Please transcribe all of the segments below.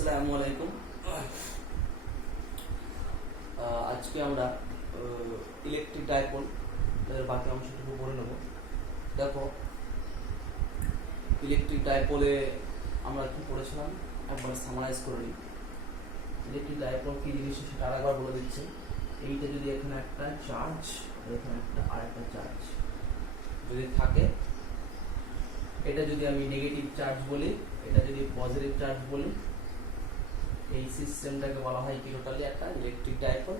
আসসালামু আলাইকুম। আজকে আমরা ইলেকট্রিক ডাইপোল এর বাকি অংশটুকু পড়ে নেব। দেখো, ইলেকট্রিক ডাইপোলে আমরা কি পড়েছিলাম একবার সামারাইজ করে নিই। ইলেকট্রিক ডাইপোল কি জিনিস সেটা আরেকবার বলে দিচ্ছি। এইটা যদি এখানে একটা চার্জ, এখানে একটা আরেকটা চার্জ যদি থাকে, এটা যদি আমি নেগেটিভ চার্জ বলি, এটা যদি পজিটিভ চার্জ বলি, এই সিস্টেমটাকে বলা হয় কি টোটালি একটা ইলেকট্রিক ডাইপোল।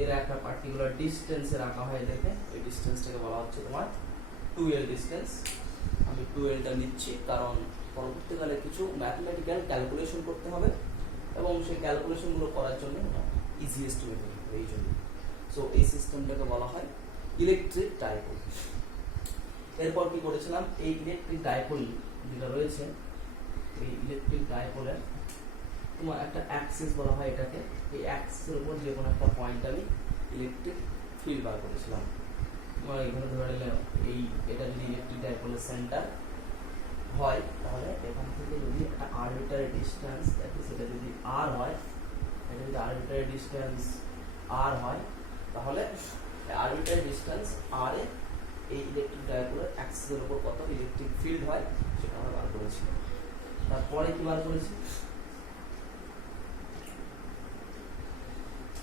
এর একটা পার্টিকুলার ডিসটেন্সে রাখা হয় এটাকে। এই ডিসটেন্সটাকে বলা হচ্ছে তোমার 2L ডিসটেন্স। আমি 2Lটা নিচ্ছি কারণ পরবর্তীকালে কিছু ম্যাথমেটিক্যাল ক্যালকুলেশন করতে হবে এবং সেই ক্যালকুলেশনগুলো করার জন্য ইজিয়েস্ট মেথড এই জন্য। সো এই সিস্টেমটাকে বলা হয় ইলেকট্রিক ডাইপোল। এরপর কি করেছিলাম, এই ইলেকট্রিক ডাইপোল যেটা রয়েছে, এই ইলেকট্রিক ডাইপোলের তোমার একটা অ্যাক্সিস বলা হয় এটাকে। এই অ্যাক্সিসের উপর যে কোনো একটা পয়েন্ট আমি ইলেকট্রিক ফিল্ড বার করেছিলাম। তোমার এখানে ধরে নিলে এই এটা যদি ইলেকট্রিক ডাইপোলের সেন্টার হয়, তাহলে এখান থেকে যদি একটা আরবিটারি ডিসটেন্স, সেটা যদি আর হয়, এটা যদি আরবিটারি ডিসটেন্স আর হয়, তাহলে আরবিটারি ডিসটেন্স আর এ এই ইলেকট্রিক ডাইপোলের অ্যাক্সিসের উপর কত ইলেকট্রিক ফিল্ড হয় সেটা আমরা বার করেছি। তারপরে কি বার করেছি,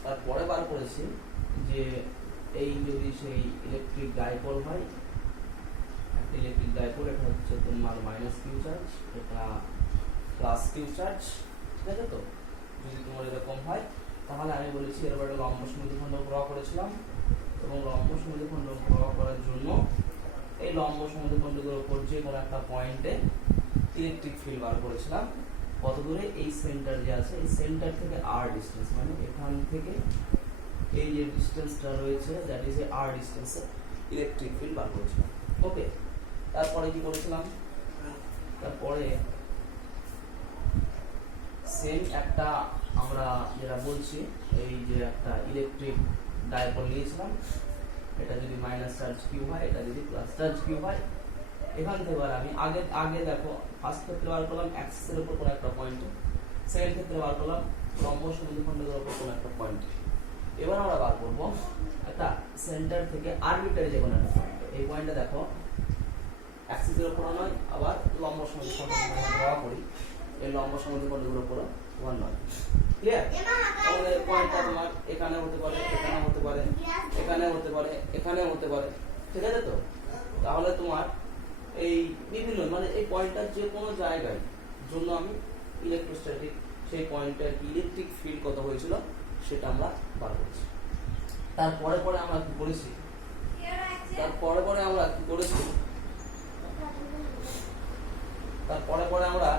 তারপরে বার করেছি যে এই যদি সেই ইলেকট্রিক ডাইপোল হয়, একটা ইলেকট্রিক ডাইপোল, এটা হচ্ছে তোমার মাইনাস কিউ চার্জ, এটা প্লাস কিউ চার্জ, ঠিক আছে? তো যদি তোমার এরকম হয়, তাহলে আমি বলেছি এরপর একটা লম্ব সমদ্বিখণ্ড ড্র করেছিলাম এবং লম্ব সমদ্বিখণ্ড ড্র করার জন্য এই লম্ব সমদ্বিখণ্ডের উপর যে কোনো একটা পয়েন্টে ইলেকট্রিক ফিল্ড বার করেছিলাম। কত দূরে, এই সেন্টার যে আছে, এই সেন্টার থেকে আর ডিসটেন্স, মানে এখান থেকে এই যে ডিসটেন্সটা রয়েছে, দ্যাট ইজ এ আর ডিসটেন্সে ইলেকট্রিক ফিল্ড বার করেছিলাম। ওকে, তারপরে কি করেছিলাম, তারপরে সেম একটা আমরা যেটা বলছি, এই যে একটা ইলেকট্রিক ডাইপোল নিয়েছিলাম, এটা যদি মাইনাস চার্জ কিউ হয়, এটা যদি প্লাস চার্জ কিউ হয়, এখান থেকে আমি আগে দেখো, ফার্স্ট ক্ষেত্রে বার করলাম অ্যাক্সিসের উপর কোনো একটা পয়েন্টে, সেকেন্ড ক্ষেত্রে বার করলাম লম্ব সমদ্বিখণ্ডের উপর কোনো একটা পয়েন্টে। এবার আমরা বার করবো একটা সেন্টার থেকে আরবিটারি যে কোনো একটা পয়েন্টে। এই পয়েন্টটা দেখো অ্যাক্সিসের উপর নয়, আবার লম্ব সমদ্বিখণ্ডের উপর ড্র করি, এই লম্ব সমদ্বিখণ্ডের উপর ওয়ান নয়। ক্লিয়ার? তাহলে এই পয়েন্টটা তোমার এখানে হতে পারে, এখানে হতে পারে, এখানে হতে পারে, এখানে হতে পারে, ঠিক আছে? তো তাহলে তোমার এই বিভিন্ন মানে এই পয়েন্টটার যে কোনো জায়গায় জন্য আমি ইলেকট্রোস্ট্যাটিক সেই পয়েন্টের ইলেকট্রিক ফিল্ড কত হয়েছিল সেটা আমরা বার করছি। তারপরে আমরা কি করেছি, তারপরে আমরা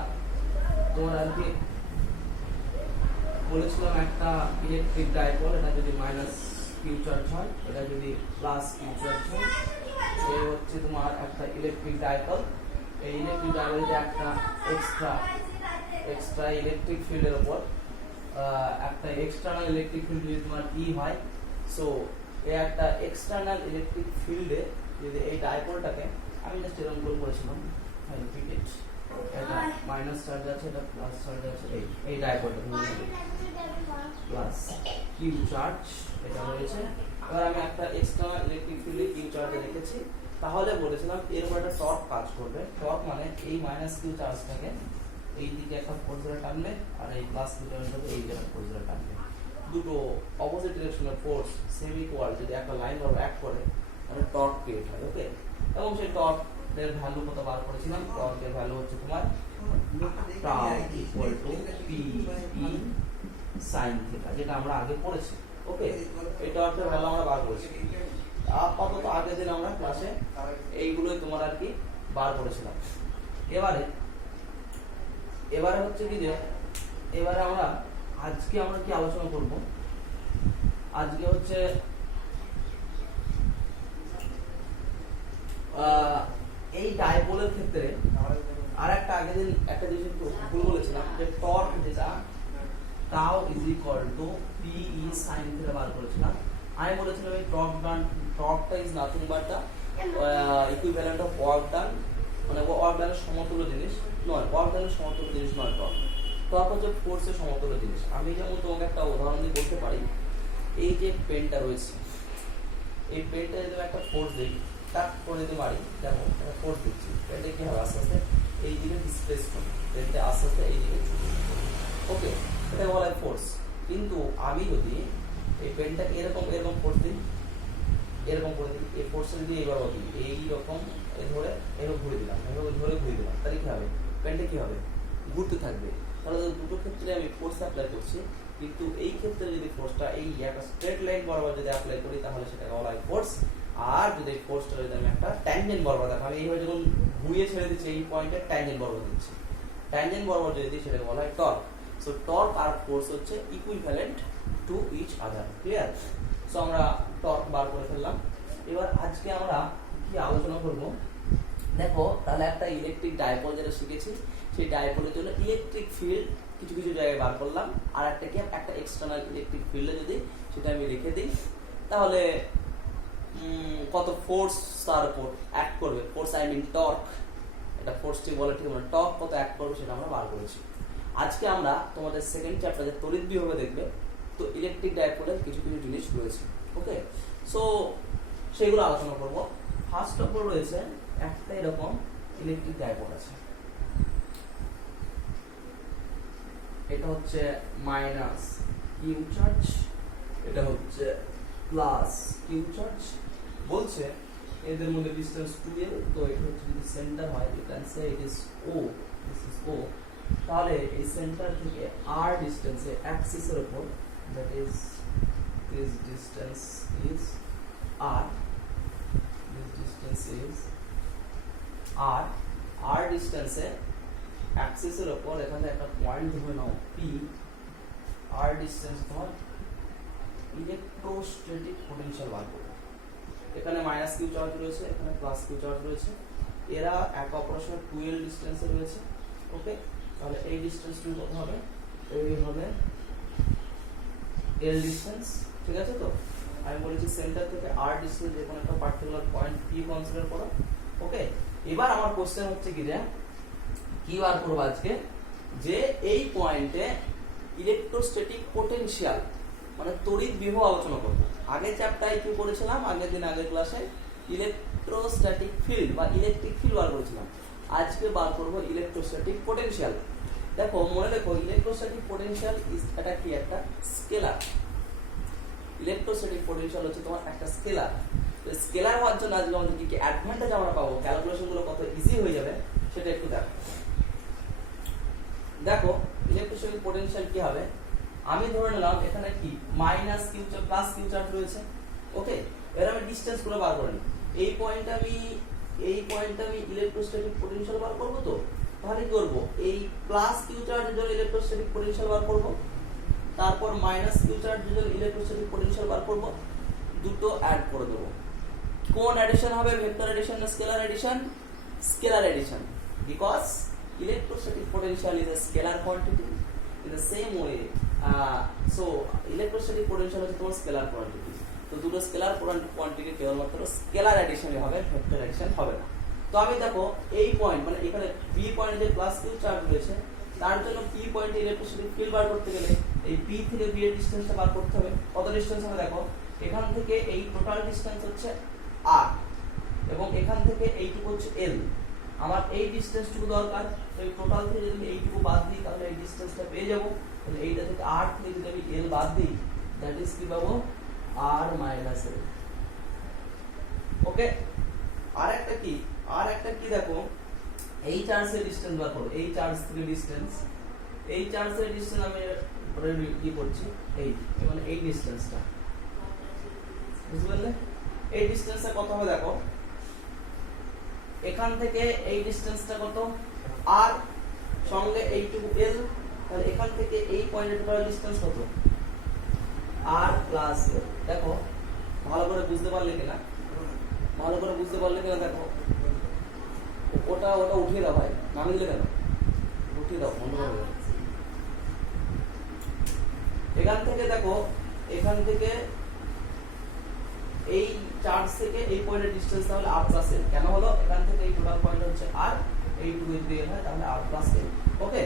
তোমার আর কি বলেছিলাম, একটা ইলেকট্রিক ডাইপোল, এটা যদি মাইনাস কিউ চার্জ হয়, এটা যদি প্লাস কিউ চার্জ হয়, এই হচ্ছে তোমার একটা ইলেকট্রিক ডাইপোল। এই ইলেকট্রিক ডাইপোলে একটা এক্সট্রা ইলেকট্রিক ফিল্ডের উপর একটা এক্সটার্নাল ইলেকট্রিক ফিল্ড যদি তোমার ই হয়, সো এই একটা এক্সটার্নাল ইলেকট্রিক ফিল্ডে যদি এই ডাইপোলটাকে আমি জাস্ট এরকম করে করেছিলাম, রিপিট ইট, এটা মাইনাস চার্জ আছে, এটা প্লাস চার্জ আছে, এই ডাইপোলটা প্লাস কিউ চার্জ এটা রয়েছে। এবার আমি একটা এক্সটার্নাল ইলেকট্রিক ফিল্ডে কিউ চার্জ রেখেছি, তাহলে বলেছিলাম এর উপর একটা টর্ক কাজ করবে। টর্ক মানে এই মাইনাস কিউ চার্জটাকে এই দিকে একটা ফোর্স ধরে টানলে আর এই প্লাস কিউ চার্জটাকে এই দিকে ফোর্স ধরে টানলে, দুটো অপোজিট ডিরেকশনের ফোর্স সেম ইকুয়াল যদি একটা লাইন ভাবে অ্যাক্ট করে, তাহলে টর্ক ক্রিয়েট হয়। ওকে, এবং সেই টর্ক এর ভ্যালু কত বার করেছিলাম, টর্কের ভ্যালু হচ্ছে তোমার tau equal to p E sin theta, যেটা আমরা আগে পড়েছি। ওকে, এই টর্কের ভ্যালু আমরা বার করেছি। আপাতত আগের দিন আমরা ক্লাসে এইগুলোই তোমার আর কি বার করেছিলাম। এবারে হচ্ছে কি যে এবারে আজকে আমরা কি আলোচনা করব, আজকে হচ্ছে এই ডাইপোলের ক্ষেত্রে আরেকটা আগের দিন একটা জিনিস ভুল বলেছিলাম, যে টর্ক যেটা tau is equal to p E sin theta বার করেছিলাম। আমি বলেছিলাম এই টর্কটা is nothing but the equivalent of work done, মানে ওয়ার্ক ডানের সমতুল্য জিনিস নয়, ওয়ার্ক ডানের সমতুল্য জিনিস নয় টর্ক। টর্ক হচ্ছে ফোর্সের সমতুল্য জিনিস। আমি যেমন তোমাকে একটা উদাহরণ দিয়ে বলতে পারি, এই যে পেনটা রয়েছে, এই পেনটা যদি একটা ফোর্স দিই, টাক করে দিতে পারি, দেখো একটা ফোর্স দিচ্ছি, পেনটা কি হবে আস্তে আস্তে এই দিকে ডিসপ্লেস করবে, পেনটা আস্তে আস্তে এই দিকে ছুটে যাবে। ওকে, এটা বলা হয় ফোর্স। কিন্তু আমি যদি এই পেনটাকে এরকম এরকম ফোর্স দিই, এরকম করে দিই, এই ফোর্সটা যদি এইবার দিই, এইরকম ধরে এরকম ঘুরে দিলাম, এভাবে ধরে ঘুরে দিলাম, তাহলে কি হবে, পেনটা কি হবে, ঘুরতে থাকবে। তাহলে দুটো ক্ষেত্রে আমি ফোর্স অ্যাপ্লাই করছি, কিন্তু এই ক্ষেত্রে যদি ফোর্সটা এই একটা স্ট্রেট লাইন বরাবর যদি অ্যাপ্লাই করি তাহলে সেটাকে বলা হয় ফোর্স। আর যদি ফোর্সটা যদি আমি একটা ট্যানজেন্ট বরাবর দেখো, আমি এইভাবে যখন ঘুরিয়ে ছেড়ে দিচ্ছি এই পয়েন্টে ট্যানজেন্ট বরাবর দিচ্ছি, ট্যানজেন্ট বরাবর যদি দিই সেটাকে বলা হয় টর্ক। সো টর্ক আর ফোর্স হচ্ছে equivalent to each other. Clear? So আমরা টর্ক বার করে ফেললাম। এবার আজকে আমরা কি আলোচনা করব, দেখো তাহলে একটা ইলেকট্রিক ডাইপোল যেটা শিখেছি, সেই ডাইপোলের জন্য ইলেকট্রিক ফিল্ড কিছু কিছু জায়গায় বার করলাম, আর একটা কি একটা এক্সটার্নাল ইলেকট্রিক ফিল্ডে যদি সেটা আমি রেখে দিই তাহলে কত ফোর্স তার উপর অ্যাক্ট করবে, ফোর্স আই মিন টর্ক, এটা ফোর্সটি বলে ঠিক মানে টর্ক কত অ্যাক্ট করবে সেটা আমরা বার করেছি। আজকে আমরা তোমাদের সেকেন্ড চ্যাপ্টার যে তড়িৎ বিভবে দেখবে, তো ইলেকট্রিক ডাইপোলের কিছু কিছু জিনিস রয়েছে। ওকে, সো সেগুলো আলোচনা করব। ফার্স্ট অফ অল রয়েছে একটা এরকম ইলেকট্রিক ডাইপোল আছে, এটা হচ্ছে মাইনাস কিউ চার্জ, এটা হচ্ছে প্লাস কিউ চার্জ। বলছে এদের মধ্যে ডিসটেন্স 2l, তো এটা হচ্ছে যদি সেন্টার হয় you can say it is O, this is O. তাহলে এই সেন্টার থেকে r ডিসটেন্সে অ্যাক্সিসের উপর, that is this distance is r, this distance is r, r ডিসটেন্সে অ্যাক্সিসের উপর এখানে একটা পয়েন্ট ধরে নাও p, r ডিসটেন্স তোমার ইলেকট্রোস্ট্যাটিক পোটেনশিয়াল বার করবে। এখানে মাইনাস কিউ চার্জ রয়েছে, এখানে প্লাস কিউ চার্জ রয়েছে, এরা এক অপরের সাথে 2l ডিসটেন্সে রয়েছে। ওকে, তাহলে এই ডিসটেন্সটা কত হবে, এই হবে l ডিসটেন্স। ঠিক আছে? তো আমি বলেছি সেন্টার থেকে r ডিসটেন্স যে কোনো একটা পার্টিকুলার পয়েন্ট p কনসিডার করো। ওকে, এবার আমার কোশ্চেন হচ্ছে কি যে কি বার করব আজকে, যে এই পয়েন্টে ইলেকট্রোস্ট্যাটিক পোটেনশিয়াল মানে তড়িৎ বিভব আলোচনা করব। আগের চ্যাপ্টারে কি করেছিলাম, আগের দিন আগের ক্লাসে ইলেকট্রোস্ট্যাটিক ফিল্ড বা ইলেকট্রিক ফিল্ড বার করেছিলাম। আজকে বার করব ইলেকট্রোস্ট্যাটিক পোটেনশিয়াল। দেখো মনে রেখো ইলেকট্রোস্ট্যাটিক পোটেনশিয়াল এটা কি একটা স্কেলার। ইলেকট্রোস্ট্যাটিক পোটেনশিয়াল হচ্ছে তোমার একটা স্কেলার। তো স্কেলার হওয়ার জন্য আজকে আমাদের কি কি অ্যাডভান্টেজ আমরা পাবো, ক্যালকুলেশন গুলো কত ইজি হয়ে যাবে সেটা একটু দেখো। দেখো ইলেকট্রোস্ট্যাটিক পোটেনশিয়াল কি হবে, আমি ধরে নিলাম এখানে কি minus Q charge plus Q charge রয়েছে। ওকে, এর আমি ডিসটেন্স গুলো বার করে নিই। এই পয়েন্টটা আমি ইলেকট্রোস্ট্যাটিক পোটেনশিয়াল বার করব। তো তাহলে কি করব, এই প্লাস কিউ চার্জের জন্য ইলেকট্রোস্ট্যাটিক পোটেনশিয়াল বার করব, তারপর মাইনাস কিউ চার্জের জন্য ইলেকট্রোস্ট্যাটিক পোটেনশিয়াল বার করব, দুটো অ্যাড করে দেব। কোন অ্যাডিশন হবে, ভেক্টর অ্যাডিশন না scalar addition? Scalar addition, because electrostatic potential is a scalar quantity. In the same way, so electrostatic potential হচ্ছে তোমার স্কেলার কোয়ান্টিটি। তো দুটো স্কেলার কোয়ান্টিটি কেবলমাত্র স্কেলার অ্যাডিশনই হবে, ভেক্টর অ্যাডিশন হবে না। তো আমি দেখো এই পয়েন্ট মানে এখানে পি পয়েন্টে প্লাস কিউ চার্জ রয়েছে, তার জন্য পি পয়েন্টে ইলেকট্রোস্ট্যাটিক ফিল্ড বার করতে গেলে এই পি থেকে বি এর ডিসটেন্সটা বার করতে হবে। কত ডিসটেন্স হবে দেখো, এখান থেকে এই টোটাল ডিসটেন্স হচ্ছে r এবং এখান থেকে এইটুকু হচ্ছে l। আমার এই ডিসটেন্সটুকু দরকার, তো এই টোটাল থেকে যদি এইটুকু বাদ দিই তাহলে এই ডিসটেন্সটা পেয়ে যাব। তাহলে এইটা থেকে r থেকে যদি আমি l বাদ দিই দ্যাট ইজ কি পাবো, r মাইনাস l। ওকে, আর একটা কি দেখো, এই চার্জের ডিসটেন্স বার করো, এই চার্জ থেকে ডিসটেন্স, এই চার্জের ডিসটেন্স আমি কি করছি, এই মানে এই ডিসটেন্সটা বুঝতে পারলে, এই ডিসটেন্সটা কত হবে দেখো, এখান থেকে এই ডিসটেন্সটা কত r সঙ্গে এইটুকু l, তাহলে এখান থেকে এই পয়েন্টের টোটাল ডিসটেন্স কত r প্লাস l। দেখো ভালো করে বুঝতে পারলে কিনা, দেখো ওটা উঠিয়ে দাও ভাই, নাম দিলে কেন, উঠিয়ে দাও বন্ধ করে দাও। এখান থেকে দেখো, এখান থেকে এই চার্জ থেকে এই পয়েন্টের ডিসটেন্স তাহলে r প্লাস l। কেন হলো, এখান থেকে এই টোটাল পয়েন্ট হচ্ছে r, এইটুকু যদি l হয় তাহলে r প্লাস l। ওকে,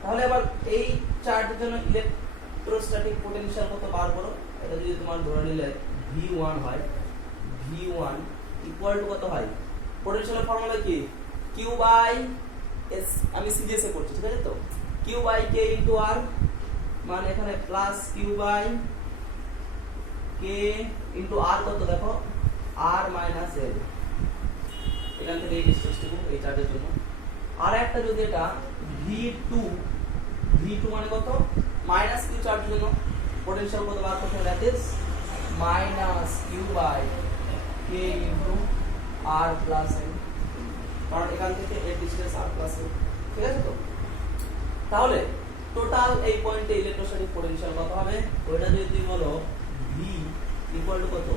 তাহলে আবার এই চার্জের জন্য ইলেকট্রোস্ট্যাটিক পোটেনশিয়াল কত বার করো। এটা যদি তোমার ধরে নিলে V1 হয়, V1 ইকুয়াল টু কত হয়, পোটেনশিয়ালের ফর্মুলা কি, Q বাই S, আমি সিরিয়াস এ করছি, ঠিক আছে তো, Q by K into R, মানে এখানে plus Q by K into R কত দেখো, R মাইনাস L, এখান থেকে এই ডিসটেন্সটুকু এই চার্জের জন্য। আর একটা যদি এটা V2, V2 মানে কত, মাইনাস Q চার্জের জন্য পোটেনশিয়াল কত বার করতে হবে, that is minus Q by K into R plus L, কারণ এখান থেকে এর ডিসটেন্স R প্লাস L, ঠিক আছে তো। তাহলে টোটাল এই পয়েন্টে ইলেকট্রোস্ট্যাটিক পোটেনশিয়াল কত হবে, ওইটা যদি বলো V ইকুয়াল টু কত,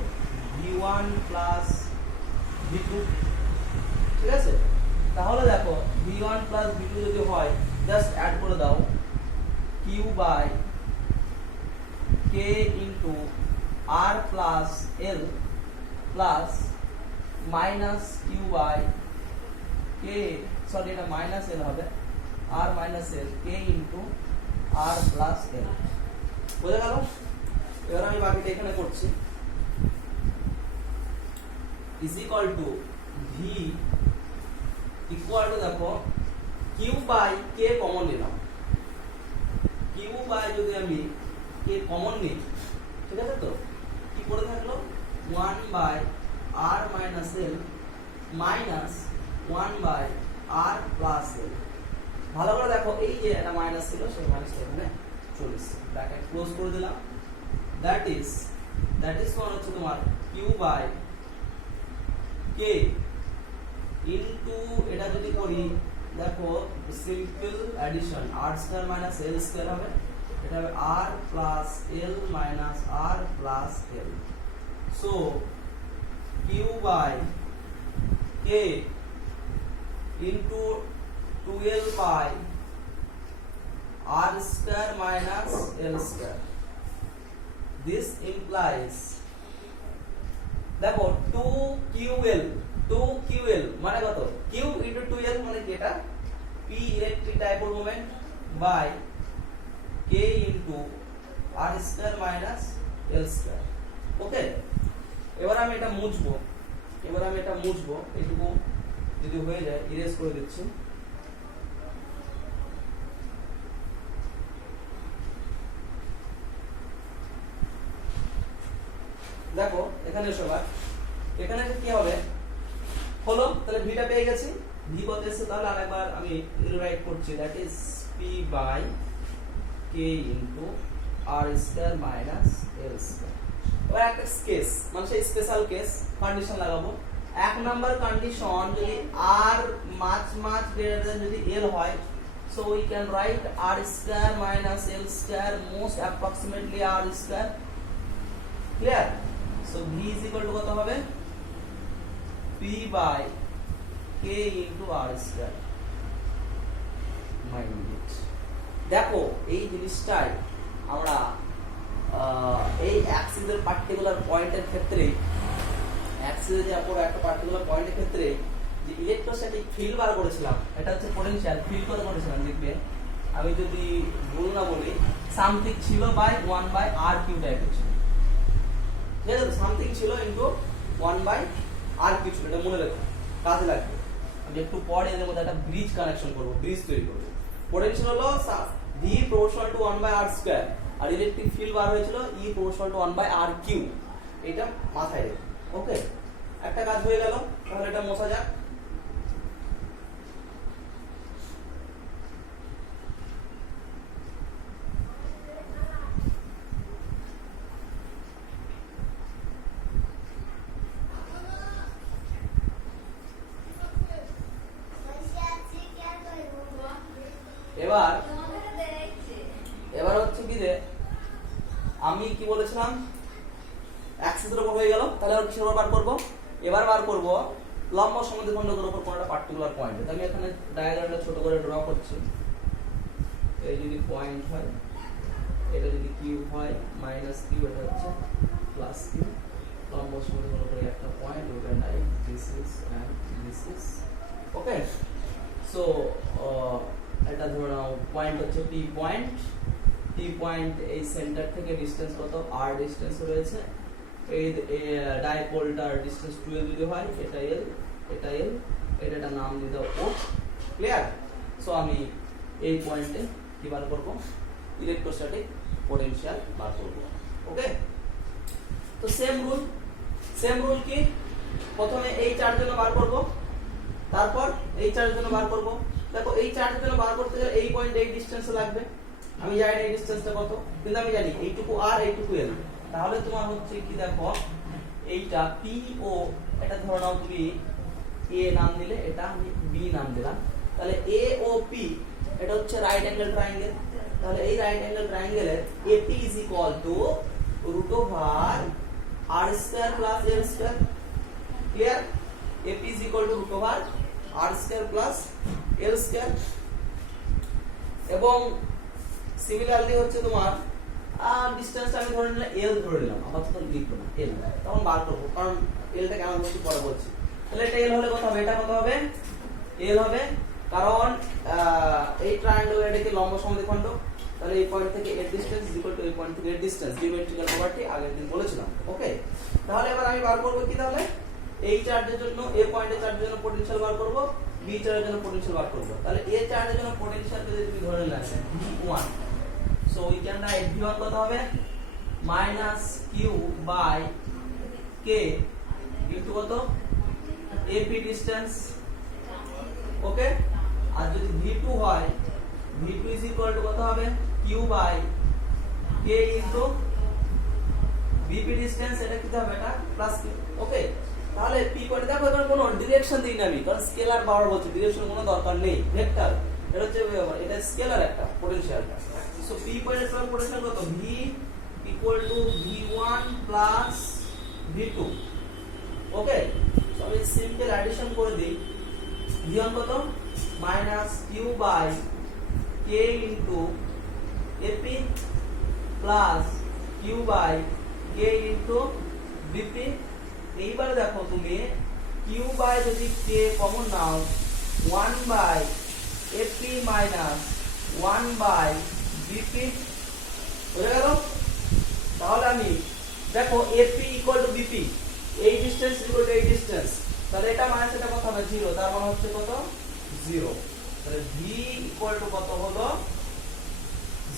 V1 প্লাস V2, ঠিক আছে। তাহলে দেখো V1 প্লাস V2 যদি হয়, জাস্ট অ্যাড করে দাও Q by K into R plus L plus minus Q by K, sorry এটা মাইনাস L হবে, R minus L, K into R plus L, বোঝা গেল। এবার আমি বাকিটা এখানে করছি, is equal to V equal to দেখো Q বাই K কমন নিলাম, Q বাই যদি আমি K কমন নিই, ঠিক আছে তো, কি পড়ে থাকলো 1 by R minus L minus 1 by R plus L। ভালো করে দেখো, এই যে একটা মাইনাস ছিল সেই মাইনাসটা এখানে চলে এসেছে, ব্র্যাকেট ক্লোজ করে দিলাম, দ্যাট ইজ সমান হচ্ছে তোমার Q বাই K ইনটু, এটা যদি করি দেখো simple addition, R square minus L square হবে, এটা হবে R plus L minus R plus L, so Q by K into 2L by R square minus L square, this implies দেখো 2QL মানে কত, Q ইনটু 2L মানে কি, এটা P electric dipole moment by K into R square minus L square, okay. এবার আমি এটা মুছবো, এইটুকু যদি হয়ে যায় ইরেজ করে দিচ্ছি, দেখো এখানে সবার এখানে কি হবে হলো, তাহলে ভিটা পেয়ে গেছি, ভি কত এসেছে, তাহলে আরেকবার আমি রিরাইট করছি, that is P by K into R square minus L square. এবার একটা কেস, মানে সেই স্পেশাল কেস কন্ডিশন লাগাবো। এক নাম্বার কন্ডিশন যদি R মাচ গ্রেটার দ্যান যদি L হয়, so we can write R square minus L square most approximately R square, clear? So V is equal to কত হবে, P by K into R square, mind it. দেখো এই জিনিসটাই আমরা এই অ্যাক্সিসের particular পয়েন্টের ক্ষেত্রে, অ্যাক্সিসে যে আমরা একটা পার্টিকুলার পয়েন্টের ক্ষেত্রে যে ইলেকট্রোস্ট্যাটিক ফিল্ড বার করেছিলাম, এটা হচ্ছে পোটেনশিয়াল ফিল্ড কত করেছিলাম, দেখবে আমি যদি ভুল না বলি সামথিং ছিল বাই 1 বাই R কিউ টাইপের ছিল, ঠিক আছে, সামথিং ছিল ইনটু 1 বাই R কিউ ছিল, এটা মনে রাখো, কাজে লাগবে। আমি একটু পরে এর মধ্যে একটা ব্রিজ কানেকশন করব, ব্রিজ তৈরি করব। পোটেনশিয়াল হলো V proportional to 1 by R square, আর ইলেকট্রিক ফিল্ড বার হয়েছিল E proportional to 1 by R cube, এটা মাথায় রেখো, ওকে। একটা কাজ হয়ে গেল, তাহলে এটা মোছা যাক। এবার হচ্ছে কি যে আমি কি বলেছিলাম, অ্যাক্সিসের উপর হয়ে গেল, তাহলে আর কিসের উপর বার করব, এবার বার করব লম্ব সমদ্বিখণ্ডকের উপর কোন একটা পার্টিকুলার পয়েন্টে। আমি এখানে ডায়াগ্রামটা ছোট করে ড্র করছি, এই যদি পয়েন্ট হয়, এটা যদি কিউ হয় মাইনাস কিউ, এটা হচ্ছে প্লাস কিউ, লম্ব সমদ্বিখণ্ডকের একটা পয়েন্ট, ওটা নাই, this is and this is, okay. So এটা ধরে নাও পয়েন্ট হচ্ছে টি পয়েন্ট, টি পয়েন্ট এই সেন্টার থেকে ডিসটেন্স কত আর ডিসটেন্স রয়েছে, এই ডাইপোলটার ডিসটেন্স 12 যদি হয়, এটা এল, এটা এল, এটা নাম দিয়ে দাও ও। ক্লিয়ার? সো আমি এই পয়েন্টে কি বার করব, ইলেকট্রোস্ট্যাটিক পোটেনশিয়াল বার করব। ওকে, তো সেম রুল কি, প্রথমে এই চার্জের জন্য বার করব, তারপর এই চার্জের জন্য বার করব। দেখো এই চার্জের জন্য বার করতে গেলে এই পয়েন্ট এই ডিসটেন্সে লাগবে, আমি জানি না এই ডিসটেন্সটা কত, কিন্তু আমি জানি এইটুকু আর এইটুকু এল। তাহলে তোমার হচ্ছে কি, দেখো এইটা পি ও, এটা ধরে নাও তুমি এ নাম দিলে, এটা আমি বি নাম দিলাম। তাহলে এ ও পি এটা হচ্ছে রাইট অ্যাঙ্গেল ট্রায়াঙ্গেল। তাহলে এই রাইট অ্যাঙ্গেল ট্রায়াঙ্গেলের AP is equal to root over R square plus L square. Clear? AP is equal to root over R square plus L square. এবং similarly হচ্ছে তোমার ডিসটেন্সটা আমি ধরে নিলাম এল, ধরে নিলাম, আপাতত লিখবো না এল, তখন বার করবো, কারণ এলটা কেমন বলছি পরে বলছি। তাহলে এটা এল হলে কত হবে, এটা কত হবে, এল হবে, কারণ এই ট্রায়াঙ্গেল এটাকে লম্ব সমদ্বিখণ্ড। তাহলে এই পয়েন্ট থেকে এর ডিসটেন্স ইজ ইকুয়াল টু এই পয়েন্ট থেকে এর ডিসটেন্স, জিওমেট্রিক্যাল প্রপার্টি আগের দিন বলেছিলাম। ওকে, তাহলে এবার আমি বার করব কি, তাহলে এই চার্জের জন্য, এ পয়েন্টের চার্জের জন্য পোটেনশিয়াল বার করব, বি চার্জের জন্য পোটেনশিয়াল বার করব। তাহলে এ চার্জের জন্য পোটেনশিয়াল যদি তুমি ধরে নিলে V1, so we can write V1 কত হবে, minus Q by K into কত, এপি ডিসটেন্স। ওকে, আর যদি V2 হয়, V2 ইজ ইকুয়াল টু কত হবে, Q by K into VP distance, এটা কি হবে, এটা প্লাস কিউ। ওকে, তাহলে পি পয়েন্ট, দেখো এখানে কোনো ডিরেকশন দিই না আমি, কারণ স্কেলার পাওয়ার বলছে, ডিরেকশন কোনো দরকার নেই, ভেক্টর এটা হচ্ছে, এটা স্কেলার একটা পোটেনশিয়ালটা। সো পি পয়েন্টের সমান পোটেনশিয়াল কত, V equal to V1 plus V2। Okay, so আমি সিম্পল অ্যাডিশন করে দিই, V1 কত, minus Q by K into AP plus Q by K into BP. এইবারে দেখো তুমি কিউ বাই যদি কে কমন নাও, 1 by AP minus 1 by BP হয়ে গেল। তাহলে আমি দেখো এপি ইকুয়াল টু বিপি, এই ডিসটেন্স ইকুয়াল টু এই ডিসটেন্স, তাহলে এটা মাইনাস এটা কত হবে, 0, তার মানে হচ্ছে কত, 0। তাহলে ভি ইকুয়াল টু কত হলো,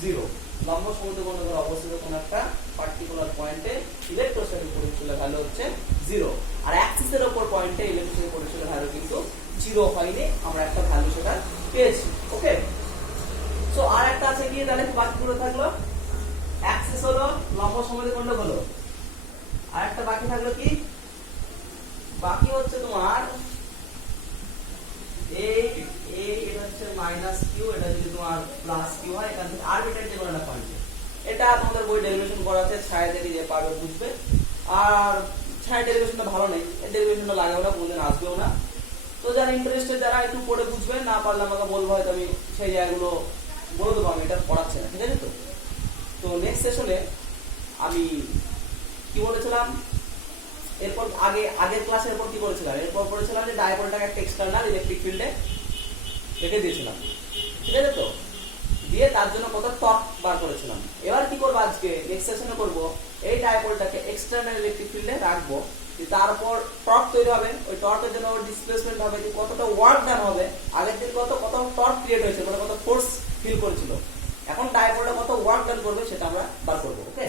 0। লম্ব সমদ্বিখণ্ডের অবস্থিত কোন একটা পার্টিকুলার পয়েন্টে ইলেকট্রোস্ট্যাটিক পোটেনশিয়ালের ভ্যালু হচ্ছে 0, আর অ্যাক্সিসের উপর পয়েন্টে ইলেকট্রোস্ট্যাটিক পোটেনশিয়ালের ভ্যালু কিন্তু 0 হয়নি, আমরা একটা ভ্যালু সেটা পেয়েছি। ওকে, সো আর একটা আছে কি, তাহলে বাকিগুলো থাকলো, অ্যাক্সিস হলো, লম্ব সমদ্বিখণ্ড হলো, আর একটা বাকি থাকলো কি, বাকি হচ্ছে তোমার এই এটা হচ্ছে মাইনাস কিউ, এটা যদি তোমার প্লাস কিউ হয়, এখান থেকে আরবিটার যে কোনো একটা পয়েন্টে, এটা তোমাদের বই ডেরিভেশন করা আছে, ছায়াতে যে পারবে বুঝবে। আর ছায়া ডেরিভেশনটা ভালো নেই, এর ডেরিভেশনটা লাগেও না, কোনদিন আসবেও না। তো যারা ইন্টারেস্টেড, যারা একটু পড়ে বুঝবে, না পারলে আমাকে বলবো, হয়তো আমি সেই জায়গাগুলো বলে দেবো, আমি এটা পড়াচ্ছি না, ঠিক আছে? তো নেক্সট সেশনে আমি কি বলেছিলাম, এরপর আগের ক্লাসে এরপর কি করেছিলাম, এরপর করেছিলাম যে ডাইপোলটাকে একটা এক্সটার্নাল ইলেকট্রিক ফিল্ডে রেখে দিয়েছিলাম, ঠিক আছে? তো দিয়ে তার জন্য কত টর্ক বার করেছিলাম। এবার কি করবো, আজকে নেক্সট সেশনে করবো, এই ডাইপোলটাকে এক্সটার্নাল ইলেকট্রিক ফিল্ডে রাখবো, তারপর টর্ক তৈরি হবে, ওই টর্কের জন্য ডিসপ্লেসমেন্ট হবে, যে কতটা ওয়ার্ক ডান হবে, আগের দিন কত টর্ক ক্রিয়েট হয়েছে, মানে কত ফোর্স ফিল করেছিল, এখন ডাইপোলটা কত ওয়ার্ক ডান করবে সেটা আমরা বার করবো। ওকে।